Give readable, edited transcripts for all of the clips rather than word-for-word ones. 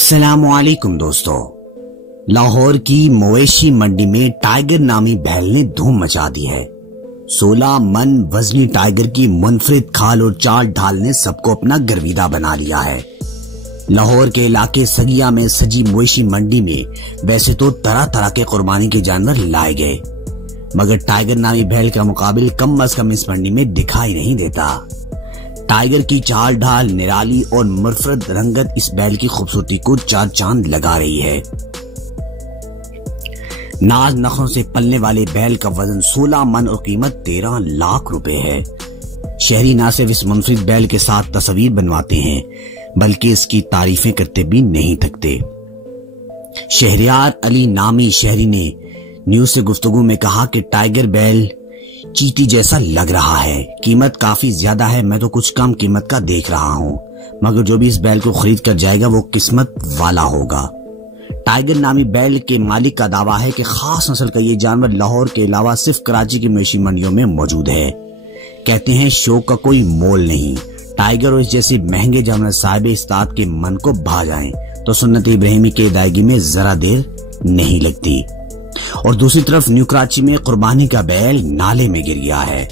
अस्सलामुअलैकुम दोस्तों, लाहौर की मवेशी मंडी में टाइगर नामी बैल ने धूम मचा दी है। 16 मन वजनी टाइगर की मुनफरिद खाल और चाल ढाल ने सबको अपना गर्विदा बना लिया है। लाहौर के इलाके सगिया में सजी मवेशी मंडी में वैसे तो तरह तरह के कुर्बानी के जानवर लाए गए, मगर टाइगर नामी बैल का मुकाबिल कम अज कम इस मंडी में दिखाई नहीं देता। टाइगर की चाल ढाल निराली और मुनफरिद रंगत इस बैल की खूबसूरती को चार चांद लगा रही है। नाज नखों से पलने वाले बैल का वजन 16 मन और कीमत 13 लाख रुपए है। शहरी ना सिर्फ इस मुनफरिद बैल के साथ तस्वीर बनवाते हैं बल्कि इसकी तारीफें करते भी नहीं थकते। शहरियार अली नामी शहरी ने न्यूज से गुफ्तगू में कहा कि टाइगर बैल चीटी जैसा लग रहा है, कीमत काफी ज्यादा है, मैं तो कुछ कम कीमत का देख रहा हूं, मगर जो भी इस बैल को खरीद कर जाएगा वो किस्मत वाला होगा। टाइगर नामी बैल के मालिक का दावा है कि खास नस्ल का ये जानवर लाहौर के अलावा सिर्फ कराची की मवेशी मंडियों में मौजूद है। कहते हैं शौक का कोई मोल नहीं। टाइगर और इस जैसे महंगे जानवर साहिब इस्ताद के मन को भा जाएं तो सुन्नत इब्राहिमी की अदायगी में जरा देर नहीं लगती। और दूसरी तरफ न्यू कराची में कुर्बानी का बैल नाले में गिर गया है।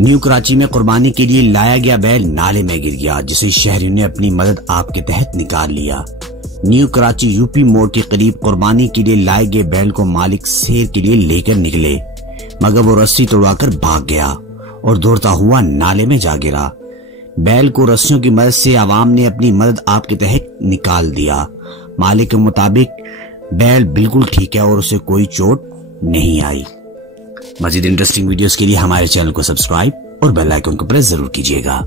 न्यू कराची में कुर्बानी के लिए लाया गया बैल नाले में गिर गया, जिसे शहरियों ने अपनी मदद आपके तहत निकाल लिया। न्यू कराची यूपी मोड़ के करीब कुर्बानी के लिए लाए गए बैल को मालिक सैर के लिए लेकर निकले, मगर वो रस्सी तोड़वाकर भाग गया और दौड़ता हुआ नाले में जा गिरा। बैल को रस्सियों की मदद से आवाम ने अपनी मदद आपके तहत निकाल दिया। मालिक के मुताबिक बैल बिल्कुल ठीक है और उसे कोई चोट नहीं आई। मजीद इंटरेस्टिंग वीडियोस के लिए हमारे चैनल को सब्सक्राइब और बेल आइकन को प्रेस जरूर कीजिएगा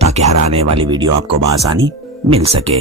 ताकि हर आने वाली वीडियो आपको बआसानी मिल सके।